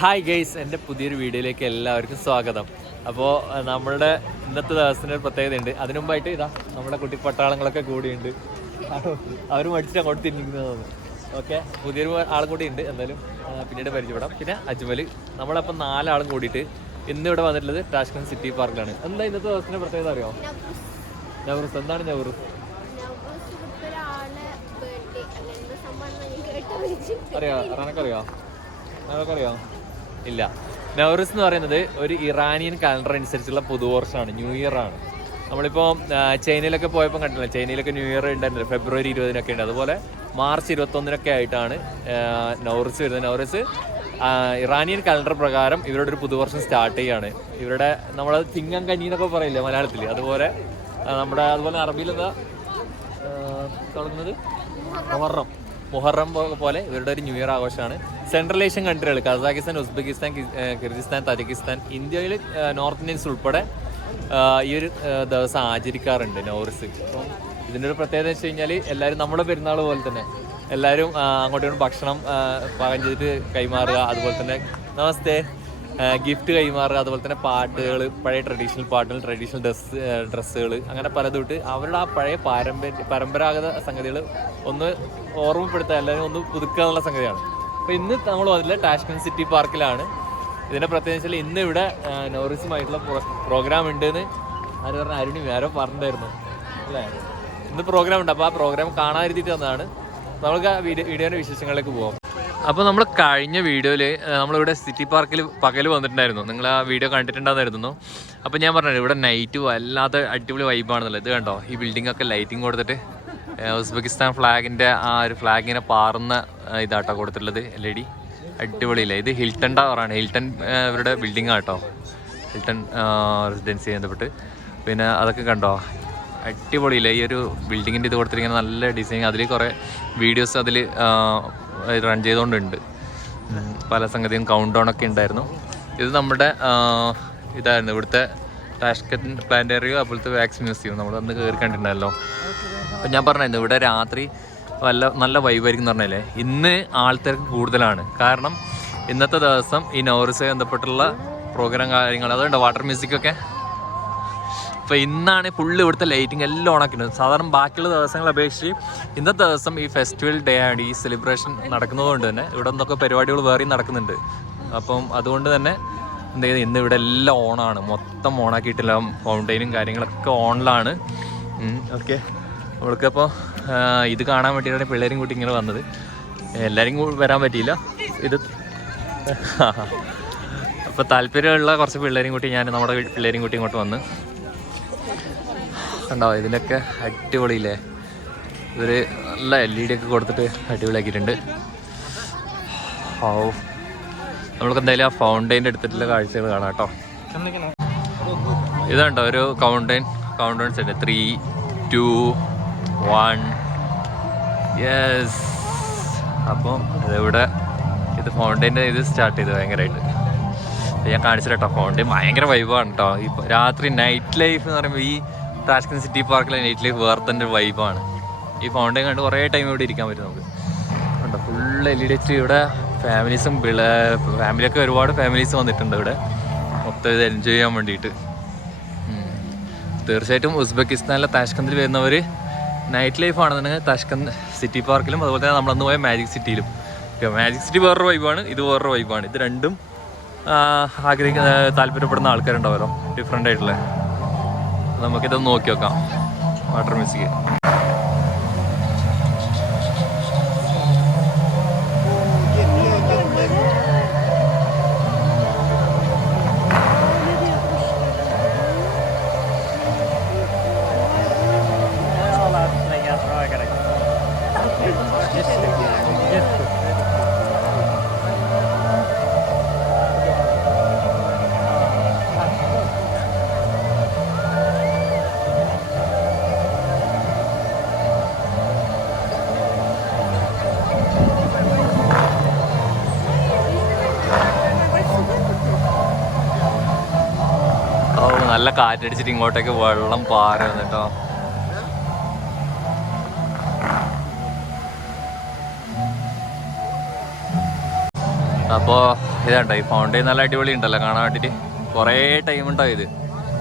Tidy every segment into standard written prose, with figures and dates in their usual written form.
Hi guys, എൻ്റെ പുതിയൊരു വീഡിയോയിലേക്ക് എല്ലാവർക്കും സ്വാഗതം. അപ്പോൾ നമ്മളുടെ ഇന്നത്തെ ദിവസത്തിൻ്റെ ഒരു പ്രത്യേകതയുണ്ട്. അതിനു മുമ്പായിട്ട് ഇതാ നമ്മുടെ കുട്ടിപ്പട്ടാളങ്ങളൊക്കെ കൂടിയുണ്ട്. അവർ മടിച്ചിട്ട് അങ്ങോട്ട് തിരിഞ്ഞിരിക്കുന്നതാണ്. ഓക്കെ, പുതിയൊരു ആൾ കൂടി ഉണ്ട്. എന്തായാലും പിന്നീട് പരിചയപ്പെടാം. പിന്നെ അജ്മൽ, നമ്മളപ്പം 4 ആളും കൂടിയിട്ട് ഇന്നിവിടെ വന്നിട്ടുള്ളത് ടാഷ്കന്റ് സിറ്റി പാർക്കിലാണ്. എന്താ ഇന്നത്തെ ദിവസത്തിൻ്റെ പ്രത്യേകത അറിയോ? നവറൂസ്. എന്താണ് നവറൂസ്? അറിയോ? അറിയോ? ഇല്ല. നവറൂസ് എന്ന് പറയുന്നത് ഒരു ഇറാനിയൻ കാലണ്ടർ അനുസരിച്ചുള്ള പുതുവർഷമാണ്, ന്യൂ ഇയർ ആണ്. നമ്മളിപ്പോൾ ചൈനയിലൊക്കെ പോയപ്പോൾ കണ്ടില്ല, ചൈനയിലൊക്കെ ന്യൂ ഇയർ ഉണ്ടായിരുന്നില്ല, ഫെബ്രുവരി 20 ഉണ്ട്. അതുപോലെ മാർച്ച് 21 ആയിട്ടാണ് നവറൂസ് വരുന്നത്. നവറൂസ് ഇറാനിയൻ കാലണ്ടർ പ്രകാരം ഇവരുടെ ഒരു പുതുവർഷം സ്റ്റാർട്ട് ചെയ്യുകയാണ്. ഇവരുടെ നമ്മൾ ചിങ്ങം കഞ്ഞി എന്നൊക്കെ പറയില്ലേ മലയാളത്തിൽ, അതുപോലെ അതുപോലെ അറബിയിൽ എന്താ തുടങ്ങുന്നത്? മുഹറം പോലെ ഇവരുടെ ഒരു ന്യൂ ഇയർ ആഘോഷമാണ്. സെൻട്രൽ ഏഷ്യൻ കൺട്രികൾ കസാഖിസ്ഥാൻ, ഉസ്ബെക്കിസ്ഥാൻ, കിർഗിസ്ഥാൻ, താജിക്കിസ്ഥാൻ, ഇന്ത്യയിൽ നോർത്ത് ഇന്ത്യൻസ് ഉൾപ്പെടെ ഈ ഒരു ദിവസം ആചരിക്കാറുണ്ട് നവറൂസ്. അപ്പം ഇതിൻ്റെ ഒരു പ്രത്യേകത എന്ന് വെച്ച് കഴിഞ്ഞാൽ എല്ലാവരും നമ്മുടെ പെരുന്നാൾ പോലെ തന്നെ എല്ലാവരും അങ്ങോട്ടും ഭക്ഷണം പാകം ചെയ്തിട്ട് കൈമാറുക, അതുപോലെ തന്നെ നമസ്തേ ഗിഫ്റ്റ് കൈമാറുക, അതുപോലെ തന്നെ പാട്ടുകൾ, പഴയ ട്രഡീഷണൽ പാട്ടുകൾ, ട്രഡീഷണൽ ഡ്രസ്സുകൾ, അങ്ങനെ പലതും ഇട്ട് അവരുടെ ആ പഴയ പരമ്പരാഗത സംഗതികൾ ഒന്ന് ഓർമ്മപ്പെടുത്തുക, എല്ലാവരും ഒന്ന് പുതുക്കുക എന്നുള്ള സംഗതിയാണ്. അപ്പോൾ ഇന്ന് നമ്മൾ വന്നില്ല ടാഷ്കന്റ് സിറ്റി പാർക്കിലാണ്. ഇതിൻ്റെ പ്രത്യേകത വെച്ചാൽ ഇന്ന് ഇവിടെ നവറൂസുമായിട്ടുള്ള പ്രോഗ്രാം ഉണ്ടെന്ന് ആരോ പറഞ്ഞിട്ടുണ്ടായിരുന്നു അല്ലേ? ഇന്ന് പ്രോഗ്രാം ഉണ്ട്. അപ്പോൾ ആ പ്രോഗ്രാം കാണാതിരുത്തിയിട്ട് വന്നതാണ്. നമുക്ക് ആ വീഡിയോയുടെ വിശേഷങ്ങളിലേക്ക് പോകാം. അപ്പോൾ നമ്മൾ കഴിഞ്ഞ വീഡിയോയിൽ നമ്മളിവിടെ സിറ്റി പാർക്കിൽ പകൽ വന്നിട്ടുണ്ടായിരുന്നു. നിങ്ങൾ ആ വീഡിയോ കണ്ടിട്ടുണ്ടായിരുന്നു. അപ്പോൾ ഞാൻ പറഞ്ഞു ഇവിടെ നൈറ്റ് വല്ലാത്ത അടിപൊളി വൈബാണെന്നുള്ളത്. ഇത് കണ്ടോ, ഈ ബിൽഡിംഗ് ഒക്കെ ലൈറ്റിംഗ് കൊടുത്തിട്ട് ഉസ്ബെക്കിസ്ഥാൻ ഫ്ലാഗിൻ്റെ ആ ഒരു ഫ്ലാഗിനെ പാറുന്ന ഇതാട്ടോ കൊടുത്തിട്ടുള്ളത് LED. അടിപൊളിയില്ലേ? ഇത് ഹിൽട്ടൺ ടവറാണ്. ഹിൽട്ടൺ ഇവരുടെ ബിൽഡിംഗ് ആട്ടോ, ഹിൽട്ടൺ റെസിഡൻസി ബന്ധപ്പെട്ട്. പിന്നെ അതൊക്കെ കണ്ടോ, അടിപൊളിയില്ലേ? ഈ ഒരു ബിൽഡിങ്ങിൻ്റെ ഇത് കൊടുത്തിരിക്കുന്ന നല്ല ഡിസൈൻ. അതിൽ കുറേ വീഡിയോസ് അതിൽ റൺ ചെയ്തുകൊണ്ടുണ്ട്. പല സംഗതിയും കൗണ്ട് ഡൗൺ ഒക്കെ ഉണ്ടായിരുന്നു. ഇത് നമ്മുടെ ഇതായിരുന്നു ഇവിടുത്തെ ടാഷ്കന്റ് പ്ലാനറ്റോറിയം, അതുപോലത്തെ വാക്സ് മ്യൂസിയം. നമ്മൾ അന്ന് കയറി കണ്ടിട്ടുണ്ടല്ലോ. അപ്പം ഞാൻ പറഞ്ഞിരുന്നു ഇവിടെ രാത്രി നല്ല വൈബായിരിക്കും എന്ന് പറഞ്ഞാലേ. ഇന്ന് ആൾത്തിരക്ക് കൂടുതലാണ്. കാരണം ഇന്നത്തെ ദിവസം ഈ നവറൂസുമായി ബന്ധപ്പെട്ടുള്ള പ്രോഗ്രാം കാര്യങ്ങൾ, അതുകൊണ്ട് വാട്ടർ മ്യൂസിക്കൊക്കെ. അപ്പോൾ ഇന്നാണ് ഫുള്ള് ഇവിടുത്തെ ലൈറ്റിംഗ് എല്ലാം ഓണാക്കിയിട്ടുണ്ട്. സാധാരണ ബാക്കിയുള്ള ദിവസങ്ങളെ അപേക്ഷിച്ച് ഇന്നത്തെ ദിവസം ഈ ഫെസ്റ്റിവൽ ഡേ ആണ്, ഈ സെലിബ്രേഷൻ നടക്കുന്നതുകൊണ്ട് തന്നെ ഇവിടെ നിന്നൊക്കെ പരിപാടികൾ വേറെയും നടക്കുന്നുണ്ട്. അപ്പം അതുകൊണ്ട് തന്നെ എന്ത് ചെയ്യുന്നത്, ഇന്ന് ഇവിടെ എല്ലാം ഓണാണ്, മൊത്തം ഓണാക്കിയിട്ടില്ല. ഫൗണ്ടെയിനും കാര്യങ്ങളൊക്കെ ഓണിലാണ്. ഓക്കെ, നമ്മൾക്കപ്പോൾ ഇത് കാണാൻ വേണ്ടിയിട്ടാണ് പിള്ളേരും കൂട്ടി ഇങ്ങനെ വന്നത്. എല്ലാവരും വരാൻ പറ്റിയില്ല. ഇത് അപ്പോൾ താല്പര്യമുള്ള കുറച്ച് പിള്ളേരും കൂട്ടി നമ്മുടെ പിള്ളേരും കൂട്ടി ഇങ്ങോട്ട് വന്ന് കണ്ടോ. ഇതിലൊക്കെ അടിപൊളിയില്ലേ? ഇവർ നല്ല LED ഒക്കെ കൊടുത്തിട്ട് അടിപൊളിയാക്കിയിട്ടുണ്ട്. നമ്മൾക്ക് എന്തായാലും ആ ഫൗണ്ടെയിൻ്റെ എടുത്തിട്ടുള്ള കാഴ്ചകൾ കാണാം കേട്ടോ. ഇതുണ്ടോ ഒരു കൗണ്ട് ഡൗൺ സെറ്റ്. 3, 2, 1. യെസ്. അപ്പം ഇവിടെ ഇത് ഫൗണ്ടെയിൻ്റെ ഇത് സ്റ്റാർട്ട് ചെയ്ത് ഭയങ്കരമായിട്ട് ഞാൻ കാണിച്ചില്ല കേട്ടോ. ഫൗണ്ടെയിൻ ഭയങ്കര വൈബാണ് കേട്ടോ. ഈ രാത്രി നൈറ്റ് ലൈഫ് എന്ന് പറയുമ്പോൾ ഈ ടാഷ്കന്റ് സിറ്റി പാർക്കിലെ നൈറ്റ് ലൈഫ് വേറെ തന്നെ ഒരു വൈബാണ്. ഈ ഫൗണ്ടെയിൻ കണ്ട് കുറേ ടൈം ഇവിടെ ഇരിക്കാൻ പറ്റും നമുക്ക്. ഉണ്ടോ ഫുൾ LED വെച്ച്. ഇവിടെ ഫാമിലിയൊക്കെ ഒരുപാട് ഫാമിലീസ് വന്നിട്ടുണ്ട് ഇവിടെ മൊത്തം ഇത് എൻജോയ് ചെയ്യാൻ വേണ്ടിയിട്ട്. തീർച്ചയായിട്ടും ഉസ്ബെക്കിസ്ഥാനിലെ താഷ്കന്തിൽ വരുന്നവർ നൈറ്റ് ലൈഫ് ആണെന്നുണ്ടെങ്കിൽ താഷ്കന്റ് സിറ്റി പാർക്കിലും അതുപോലെ തന്നെ നമ്മളന്ന് പോയ മാജിക് സിറ്റിയിലും. മാജിക് സിറ്റി വേറൊരു വൈബാണ്, ഇത് വേറൊരു വൈബാണ്. ഇത് രണ്ടും താല്പര്യപ്പെടുന്ന ആൾക്കാരുണ്ടാവുമല്ലോ, ഡിഫറെൻ്റ് ആയിട്ടുള്ള. നമുക്കിതൊന്ന് നോക്കി നോക്കാം. Water music. നല്ല കാറ്റടിച്ചിട്ട് ഇങ്ങോട്ടേക്ക് വെള്ളം പാറ വന്നിട്ടോ. അപ്പോൾ ഇതാണ്ടോ ഈ ഫൗണ്ടൈൻ നല്ല അടിപൊളി ഉണ്ടല്ലോ കാണാൻ വേണ്ടിയിട്ട്. കുറേ ടൈം ഉണ്ടാവും ഇത്.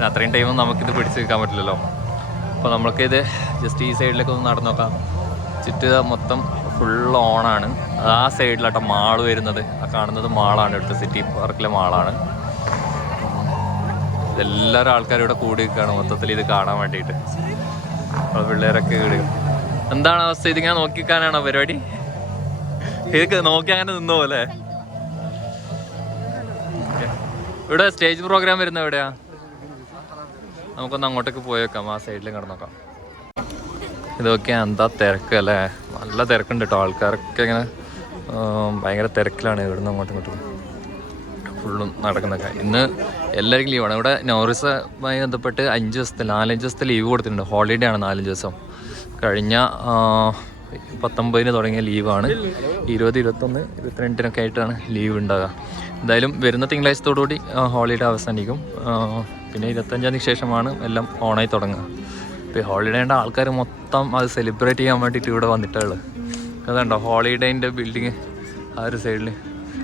അത്രയും ടൈമും നമുക്കിത് പിടിച്ച് നിൽക്കാൻ പറ്റില്ലല്ലോ. അപ്പോൾ നമ്മൾക്കിത് ജസ്റ്റ് ഈ സൈഡിലേക്ക് ഒന്ന് നടന്നു നോക്കാം. ചുറ്റുക മൊത്തം ഫുൾ ഓണാണ്. ആ സൈഡിലാട്ടോ മാള് വരുന്നത്. ആ കാണുന്നത് മാളാണ്, ഇവിടുത്തെ സിറ്റി പാർക്കിലെ മാളാണ്. എല്ലാവരും ആൾക്കാരും ഇവിടെ കൂടി നിൽക്കുകയാണ് മൊത്തത്തിൽ ഇത് കാണാൻ വേണ്ടിയിട്ട്. അപ്പോൾ പിള്ളേരൊക്കെ ഇവിടെ. എന്താണ് അവസ്ഥ? ഇതിങ്ങനെ നോക്കിക്കാനാണോ പരിപാടി? ഇത് നോക്കി അങ്ങനെ നിന്നോ അല്ലേ? ഇവിടെ സ്റ്റേജ് പ്രോഗ്രാം വരുന്നത് എവിടെയാ? നമുക്കൊന്ന് അങ്ങോട്ടേക്ക് പോയേക്കാം, ആ സൈഡിലും കിടന്നോക്കാം. ഇതൊക്കെ എന്താ തിരക്ക് അല്ലേ? നല്ല തിരക്കുണ്ട് കേട്ടോ. ആൾക്കാരൊക്കെ ഇങ്ങനെ ഭയങ്കര തിരക്കിലാണ് ഇവിടുന്ന് അങ്ങോട്ടും ഇങ്ങോട്ടും ഫുള്ളും നടക്കുന്നൊക്കെ. ഇന്ന് എല്ലാവർക്കും ലീവാണ്. ഇവിടെ നൗറൂസുമായി ബന്ധപ്പെട്ട് 4-5 ദിവസത്തെ ലീവ് കൊടുത്തിട്ടുണ്ട്. ഹോളിഡേ ആണ് 4 ദിവസം. കഴിഞ്ഞ 19 തുടങ്ങിയ ലീവാണ്. 20, 21, 22 ആയിട്ടാണ് ലീവ് ഉണ്ടാകുക. എന്തായാലും വരുന്ന തിങ്കളാഴ്ചത്തോടുകൂടി ഹോളിഡേ അവസാനിക്കും. പിന്നെ 25 ശേഷമാണ് എല്ലാം ഓണായി തുടങ്ങുക. ഇപ്പോൾ ഹോളിഡേൻ്റെ ആൾക്കാർ മൊത്തം അത് സെലിബ്രേറ്റ് ചെയ്യാൻ വേണ്ടിയിട്ട് ഇവിടെ വന്നിട്ടുള്ളത്. അതുണ്ടോ ഹോളിഡേൻ്റെ ബിൽഡിങ് ആ ഒരു സൈഡിൽ.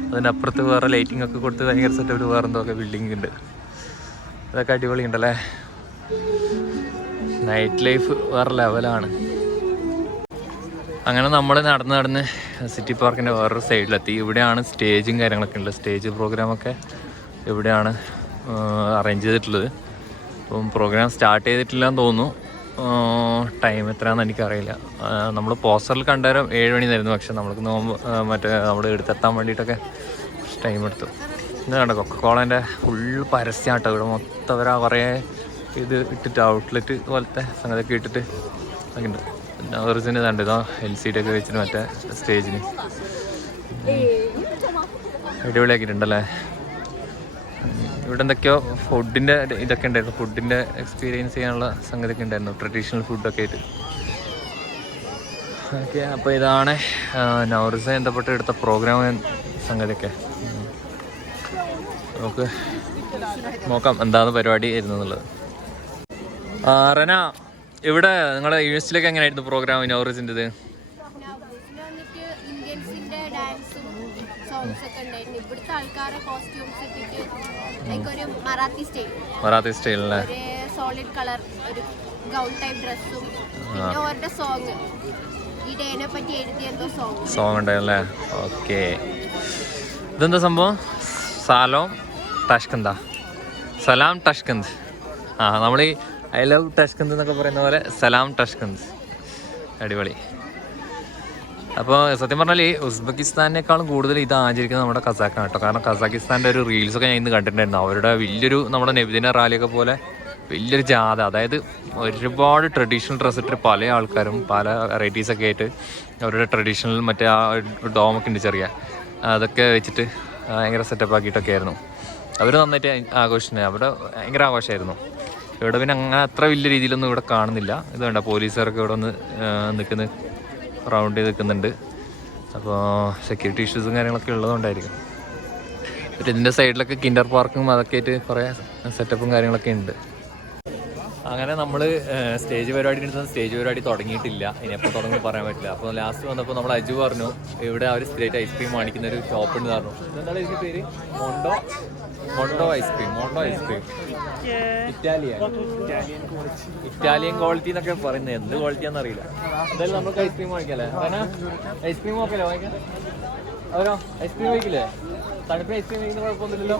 അതിൻ്റെ അപ്പുറത്ത് വേറെ ലൈറ്റിംഗ് ഒക്കെ കൊടുത്ത് ഭയങ്കര സെറ്റപ്പ് വേറെ എന്തോ ഒക്കെ ബിൽഡിംഗ് ഉണ്ട്. അതൊക്കെ അടിപൊളി ഉണ്ടല്ലേ. നൈറ്റ് ലൈഫ് വേറെ ലെവലാണ്. അങ്ങനെ നമ്മൾ നടന്ന് സിറ്റി പാർക്കിൻ്റെ വേറൊരു സൈഡിലെത്തി. ഇവിടെയാണ് സ്റ്റേജും കാര്യങ്ങളൊക്കെ ഉള്ളത്. സ്റ്റേജ് പ്രോഗ്രാമൊക്കെ ഇവിടെയാണ് അറേഞ്ച് ചെയ്തിട്ടുള്ളത്. അപ്പം പ്രോഗ്രാം സ്റ്റാർട്ട് ചെയ്തിട്ടില്ലെന്ന് തോന്നുന്നു. ടൈം എത്രയാണെന്ന് എനിക്കറിയില്ല. നമ്മൾ പോസ്റ്ററിൽ കണ്ടേരം 7 മണിയായിരുന്നു. പക്ഷെ നമ്മൾക്ക് മറ്റേ നമ്മൾ എടുത്തെത്താൻ വേണ്ടിയിട്ടൊക്കെ ടൈം എടുത്തു. ഇത് കണ്ടോ കൊക്കക്കോളേൻ്റെ ഫുൾ പരസ്യമാട്ടോ. ഇവിടെ മൊത്തം അവരാ കുറേ ഇത് ഇട്ടിട്ട് ഔട്ട്ലെറ്റ് പോലത്തെ സംഗതിയൊക്കെ ഇട്ടിട്ട് ഒക്കെ ഉണ്ട്. നൗറൂസിന് ഇതുണ്ട്. ഇതോ LCD ഒക്കെ വെച്ചിട്ട് മറ്റേ സ്റ്റേജിന് അടിപൊളിയാക്കിയിട്ടുണ്ടല്ലേ. ഇവിടെ എന്തൊക്കെയോ ഫുഡിൻ്റെ ഇതൊക്കെ ഉണ്ടായിരുന്നു. ഫുഡിൻ്റെ എക്സ്പീരിയൻസ് ചെയ്യാനുള്ള സംഗതിയൊക്കെ ഉണ്ടായിരുന്നു. ട്രഡീഷണൽ ഫുഡൊക്കെ ആയിട്ട്. ഓക്കെ, അപ്പോൾ ഇതാണ് നൗറൂസുമായി ബന്ധപ്പെട്ട് എടുത്ത പ്രോഗ്രാം സംഗതിയൊക്കെ. നമുക്ക് നോക്കാം എന്താണ് പരിപാടി ആയിരുന്നുള്ളത്. റന, ഇവിടെ നിങ്ങളുടെ യൂണിവേഴ്സിറ്റിയിലൊക്കെ എങ്ങനെയായിരുന്നു പ്രോഗ്രാം നൗറൂസിൻ്റെത്? മറാത്തി സ്റ്റൈലല്ലേ? സോളിഡ് കളർ ഒരു ഗൗൺ ടൈപ്പ് ഡ്രസ്സും പിന്നെ അവരുടെ സോങ് ഈ ഡേനെ പറ്റി എഴുതിയ എന്തോ സോങ് ഉണ്ടായല്ലേ. ഓക്കെ, ഇതെന്താ സംഭവം? സലാം ടഷ്കന്ത്. നമ്മൾ ഈ ഐ ലവ് ടഷ്കന്ത് എന്നൊക്കെ പറയുന്ന പോലെ സലാം ടഷ്കന്ത്. അടിപൊളി. അപ്പോൾ സത്യം പറഞ്ഞാൽ ഈ ഉസ്ബെക്കിസ്ഥാനേക്കാളും കൂടുതൽ ഇത് ആചരിക്കുന്നത് നമ്മുടെ കസാഖാണ് കേട്ടോ. കാരണം കസാഖിസ്ഥാൻ്റെ ഒരു റീൽസൊക്കെ ഞാൻ ഇന്ന് കണ്ടിട്ടുണ്ടായിരുന്നു. അവരുടെ വലിയൊരു നമ്മുടെ നബിദിന റാലിയൊക്കെ പോലെ വലിയൊരു ജാഥ. അതായത് ഒരുപാട് ട്രഡീഷണൽ ഡ്രസ്സ് ഇട്ട് പല ആൾക്കാരും പല വെറൈറ്റീസൊക്കെ ആയിട്ട് അവരുടെ ട്രഡീഷണൽ മറ്റേ ആ ഡോമൊക്കെ ഉണ്ട് ചെറിയ, അതൊക്കെ വെച്ചിട്ട് ഭയങ്കര സെറ്റപ്പ് ആക്കിയിട്ടൊക്കെ ആയിരുന്നു. അവർ നന്നായിട്ട് ആഘോഷിച്ചു. അവിടെ ഭയങ്കര ആഘോഷമായിരുന്നു. ഇവിടെ പിന്നെ അങ്ങനെ അത്ര വലിയ രീതിയിലൊന്നും ഇവിടെ കാണുന്നില്ല. ഇത് വേണ്ട പോലീസുകാരൊക്കെ ഇവിടെ ഒന്ന് നിൽക്കുന്ന റൗണ്ട് ചെയ്ത് നിൽക്കുന്നുണ്ട്. അപ്പോൾ സെക്യൂരിറ്റി ഇഷ്യൂസും കാര്യങ്ങളൊക്കെ ഉള്ളതുകൊണ്ടായിരിക്കും. പിന്നെ ഇതിൻ്റെ സൈഡിലൊക്കെ കിൻഡർ പാർക്കും അതൊക്കെ ആയിട്ട് കുറേ സെറ്റപ്പും കാര്യങ്ങളൊക്കെ ഉണ്ട്. അങ്ങനെ നമ്മൾ സ്റ്റേജ് പരിപാടി തുടങ്ങിയിട്ടില്ല. ഇനി എപ്പോൾ തുടങ്ങുമ്പോൾ പറയാൻ പറ്റില്ല. അപ്പോൾ ലാസ്റ്റ് വന്നപ്പോൾ നമ്മൾ അജു പറഞ്ഞു ഇവിടെ അവർ സ്ഥിരമായിട്ട് ഐസ്ക്രീം വാങ്ങിക്കുന്ന ഒരു ഷോപ്പ് ഉണ്ട് പറഞ്ഞു. എന്താണ് ഇതിൻ്റെ പേര്? മൊണ്ടോ ഐസ്ക്രീം. ഇറ്റാലിയൻ ക്വാളിറ്റി എന്നൊക്കെ പറയുന്നത്. എന്ത് ക്വാളിറ്റിയാണെന്ന് അറിയില്ല. എന്തായാലും നമുക്ക് ഐസ്ക്രീം വാങ്ങിക്കാല്ലേ? കാരണം ഐസ്ക്രീം നോക്കല്ലേ വാങ്ങിക്കാം? അവരോ ഐസ്ക്രീം കഴിക്കില്ലേ? തണുപ്പിന് ഐസ്ക്രീം കഴിക്കുന്ന കുഴപ്പമൊന്നുമില്ലല്ലോ.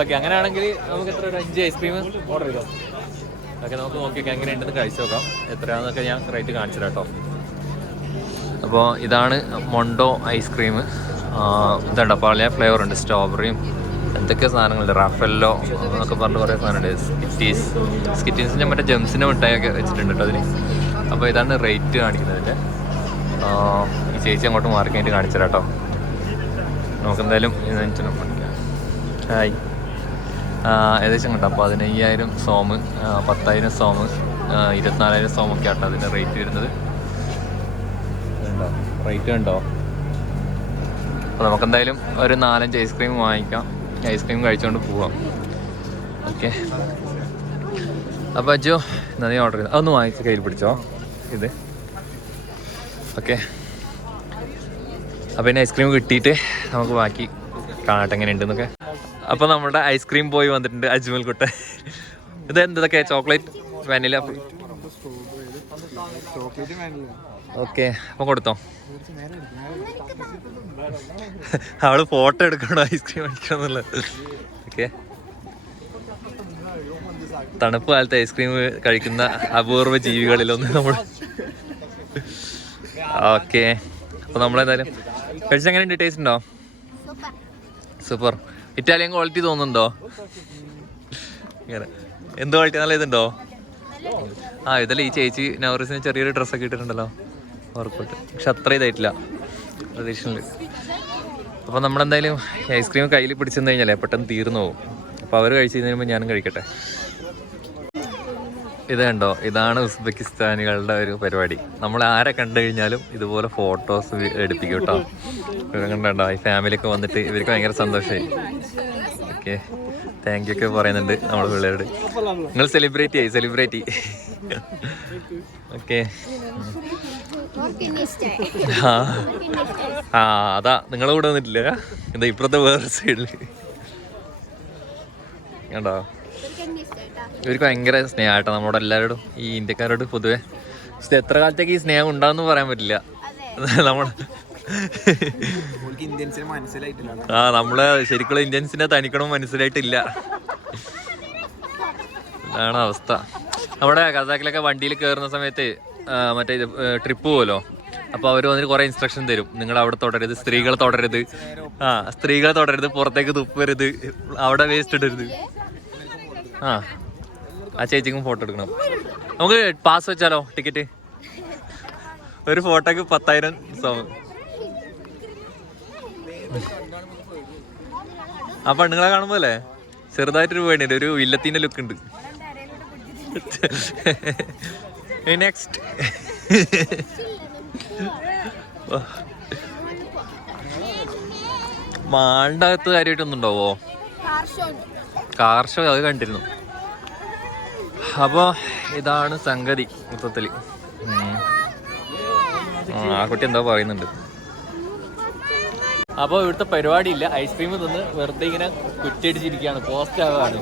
ഓക്കെ, അങ്ങനെയാണെങ്കിൽ നമുക്ക് എത്ര ഒരു 5 ഐസ്ക്രീം ഓർഡർ ചെയ്തോ. ഓക്കെ, നമുക്ക് നോക്കിയൊക്കെ എങ്ങനെയുണ്ടെന്ന് കഴിച്ചു നോക്കാം. എത്രയാണെന്നൊക്കെ ഞാൻ റേറ്റ് കാണിച്ചു തരാം കേട്ടോ. അപ്പോൾ ഇതാണ് മൊണ്ടോ ഐസ്ക്രീം. ഇതുണ്ട് പല ഫ്ലേവർ ഉണ്ട്. സ്ട്രോബെറിയും എന്തൊക്കെ സാധനങ്ങളുണ്ട്. റാഫെല്ലോ എന്നൊക്കെ പറഞ്ഞ് കുറേ സാധനമുണ്ട്. സ്കിറ്റീസിൻ്റെ മറ്റേ ജംസിൻ്റെ മിഠായിയൊക്കെ വെച്ചിട്ടുണ്ട് കേട്ടോ അതിന്. അപ്പോൾ ഇതാണ് റേറ്റ് കാണിക്കുന്നതിൻ്റെ. ഈ ചേച്ചി അങ്ങോട്ട് മാറി കഴിഞ്ഞിട്ട് കാണിച്ചു തരാം കേട്ടോ. നമുക്കെന്തായാലും ഹായ് ഏകദേശം കണ്ടോ 15,000 സോം, 10,000 സോം, 24,000 സോമൊക്കെ ആട്ടോ അതിൻ്റെ റേറ്റ് വരുന്നത്. റേറ്റ് ഉണ്ടോ? അപ്പോൾ നമുക്കെന്തായാലും ഒരു 4-5 ഐസ്ക്രീം വാങ്ങിക്കാം. ഐസ്ക്രീം കഴിച്ചുകൊണ്ട് പോവാം. ഓക്കെ, അപ്പോൾ അജോ നന്ദി ഓർഡർ ചെയ്തു. അതൊന്ന് വാങ്ങിച്ച് കയ്യിൽ പിടിച്ചോ ഇത്. ഓക്കെ, അപ്പോൾ ഇനി ഐസ്ക്രീം കിട്ടിയിട്ട് നമുക്ക് ബാക്കി കാണട്ടെ എങ്ങനെ ഉണ്ടെന്നൊക്കെ. അപ്പോൾ നമ്മുടെ ഐസ്ക്രീം ബോയ് വന്നിട്ടുണ്ട്, അജ്മൽ കുട്ട. ഇത് എന്തൊക്കെ ചോക്ലേറ്റ് വാനില? ഓക്കെ, അപ്പം കൊടുത്തോ. അവള് ഫോട്ടോ എടുക്കണോ ഐസ്ക്രീം അടിക്കണം എന്നുള്ളത്. ഓക്കെ, തണുപ്പ് കാലത്ത് ഐസ്ക്രീം കഴിക്കുന്ന അപൂർവ ജീവികളിലൊന്ന് നമ്മൾ. ഓക്കെ, അപ്പോൾ നമ്മളെന്തായാലും കഴിച്ചെങ്ങനെയുണ്ട്? ടേസ്റ്റ് ഉണ്ടോ? സൂപ്പർ. ഇറ്റാലിയൻ ക്വാളിറ്റി തോന്നുന്നുണ്ടോ? ഇങ്ങനെ എന്ത് ക്വാളിറ്റി? നല്ല ഇതുണ്ടോ? ആ, ഇതല്ലേ ഈ ചേച്ചി നൗറീസിന് ചെറിയൊരു ഡ്രസ്സൊക്കെ ഇട്ടിട്ടുണ്ടല്ലോ, വർക്കൗട്ട്. പക്ഷെ അത്ര ഇതായിട്ടില്ല ട്രഡീഷണൽ. അപ്പോൾ നമ്മളെന്തായാലും ഐസ്ക്രീം കയ്യിൽ പിടിച്ചെന്ന് കഴിഞ്ഞാലേ പെട്ടെന്ന് തീർന്നു പോകും. അപ്പോൾ അവർ കഴിച്ച് കഴിഞ്ഞാൽ ഞാനും കഴിക്കട്ടെ. ഇത് കണ്ടോ, ഇതാണ് ഉസ്ബെക്കിസ്ഥാനികളുടെ ഒരു പരിപാടി. നമ്മൾ ആരെ കണ്ടു കഴിഞ്ഞാലും ഇതുപോലെ ഫോട്ടോസ് എടുപ്പിക്കും കേട്ടോ. ഇവരെ കണ്ടോ, ഈ ഫാമിലിയൊക്കെ വന്നിട്ട് ഇവർക്ക് ഭയങ്കര സന്തോഷമായി. ഓക്കെ, താങ്ക് യു ഒക്കെ പറയുന്നുണ്ട് നമ്മുടെ പിള്ളേരോട്. നിങ്ങൾ സെലിബ്രേറ്റ് ഓക്കെ. ആ അതാ നിങ്ങളെ കൂടെ വന്നിട്ടില്ല. എന്താ ഇപ്പുറത്തെ വേറെ സൈഡിൽ കണ്ടോ. ഇവർക്ക് ഭയങ്കര സ്നേഹമായിട്ടോ നമ്മളോട് എല്ലാവരോടും, ഈ ഇന്ത്യക്കാരോട് പൊതുവെ. എത്ര കാലത്തേക്ക് ഈ സ്നേഹം ഉണ്ടാവെന്ന് പറയാൻ പറ്റില്ല. നമ്മള് നമ്മള് ശരിക്കുള്ള ഇന്ത്യൻസിനെ തനിക്കണം മനസ്സിലായിട്ടില്ല. അതാണ് അവസ്ഥ. നമ്മുടെ കസാക്കിലൊക്കെ വണ്ടിയിൽ കയറുന്ന സമയത്ത് മറ്റേ ട്രിപ്പ് പോലോ, അപ്പോൾ അവർ വന്നിട്ട് കുറേ ഇൻസ്ട്രക്ഷൻ തരും. നിങ്ങൾ അവിടെ തുടരരുത്, സ്ത്രീകളെ തുടരരുത്, പുറത്തേക്ക് തുപ്പരുത്, അവിടെ വേസ്റ്റ് ഇടരുത്. ആ ചേച്ചിക്കും ഫോട്ടോ എടുക്കണം. നമുക്ക് പാസ് വെച്ചാലോ, ടിക്കറ്റ്? ഒരു ഫോട്ടോക്ക് 10,000 സോങ്. ആ പെണ്ണുങ്ങളെ കാണുമ്പോ അല്ലേ ചെറുതായിട്ടൊരു വേണ്ടിയുണ്ട്, ഒരു വില്ലത്തിന്റെ ലുക്ക് ഉണ്ട്. നെക്സ്റ്റ് മാളിന്റെ അകത്ത് കാര്യമായിട്ടൊന്നും ഉണ്ടാവോ? കാർ ഷോ അത് കണ്ടിരുന്നു. അപ്പോൾ ഇതാണ് സംഗതി മൊത്തത്തിൽ. ആ കുട്ടി എന്താ പറയുന്നുണ്ട്. അപ്പോൾ ഇവിടുത്തെ പരിപാടിയില്ല, ഐസ്ക്രീം തിന്ന് വെറുതെ ഇങ്ങനെ കുറ്റിയടിച്ചിരിക്കുകയാണ്, പോസ്റ്റ് ആവുകയാണ്.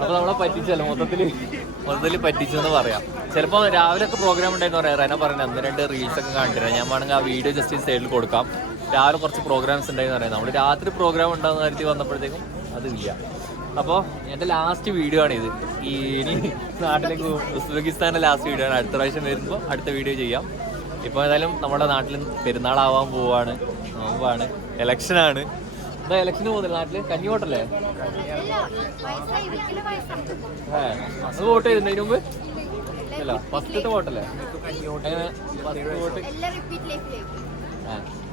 അപ്പോൾ നമ്മളെ പറ്റിച്ചല്ലോ, മൊത്തത്തിൽ പറ്റിച്ചു എന്ന് പറയാം. ചിലപ്പോൾ രാവിലെ ഒക്കെ പ്രോഗ്രാം ഉണ്ടായെന്ന് പറയാം. റെന പറഞ്ഞത് 1-2 റീൽസൊക്കെ കാണിച്ചിരാം. ഞാൻ വേണമെങ്കിൽ ആ വീഡിയോ ജസ്റ്റ് സൈഡിൽ കൊടുക്കാം. രാവിലെ കുറച്ച് പ്രോഗ്രാംസ് ഉണ്ടായെന്ന് പറയാം. നമ്മൾ രാത്രി പ്രോഗ്രാം ഉണ്ടാകുന്ന കാര്യത്തിൽ വന്നപ്പോഴത്തേക്കും അതില്ല. അപ്പോൾ എൻ്റെ ലാസ്റ്റ് വീഡിയോ ആണ് ഇത്. ഇനി നാട്ടിലേക്ക് ഉസ്ബെക്കിസ്ഥാൻ്റെ ലാസ്റ്റ് വീഡിയോ ആണ്. അടുത്ത പ്രാവശ്യം വരുമ്പോൾ അടുത്ത വീഡിയോ ചെയ്യാം. ഇപ്പോൾ ഏതായാലും നമ്മുടെ നാട്ടിൽ പെരുന്നാളാവാൻ പോവാണ്, നോമ്പാണ്, ഇലക്ഷനാണ്. എന്താ ഇലക്ഷന് പോകുന്നില്ല നാട്ടില്? കഞ്ഞി വോട്ടല്ലേ? അത് വോട്ട് ചെയ്തിട്ടുണ്ടതിന് മുമ്പ്? അല്ല, ഫസ്റ്റത്തെ വോട്ടല്ലേ?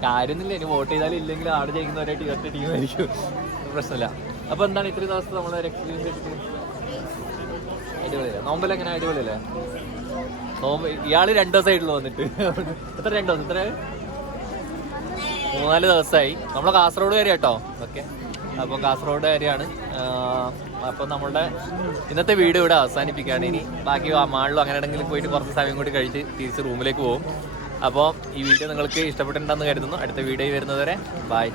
കാര്യമൊന്നുമില്ല, ഇനി വോട്ട് ചെയ്താലും ഇല്ലെങ്കിൽ ആട് ജയിക്കുന്നവരായിട്ട് ഇവരുടെ ടീമായിരിക്കും, പ്രശ്നമില്ല. അപ്പോൾ എന്താണ് ഇത്രയും ദിവസത്തെ നമ്മളൊരു എക്സ്പീരിയൻസ് വെച്ചിട്ട്? അടിപൊളിയല്ലേ? നോമ്പെല്ലാം എങ്ങനെ അടിപൊളിയല്ലേ? നോമ്പ് ഇയാള് 2 ദിവസമായിട്ടുള്ളൂ വന്നിട്ട്. എത്ര 2 ദിവസം? എത്ര 3-4 ദിവസമായി. നമ്മളെ കാസർഗോഡുകാരി കേട്ടോ. ഓക്കെ, അപ്പം കാസർഗോഡുകാരിയാണ്. അപ്പം നമ്മളുടെ ഇന്നത്തെ വീഡിയോ ഇവിടെ അവസാനിപ്പിക്കുകയാണ്. ഇനി ബാക്കി മാളിലോ അങ്ങനെ എവിടെയെങ്കിലും പോയിട്ട് കുറച്ച് സമയം കൂടി കഴിച്ച് തിരിച്ച് റൂമിലേക്ക് പോകും. അപ്പോൾ ഈ വീഡിയോ നിങ്ങൾക്ക് ഇഷ്ടപ്പെട്ടിട്ടുണ്ടെന്ന് കരുതുന്നു. അടുത്ത വീഡിയോ വരുന്നതുവരെ ബൈ.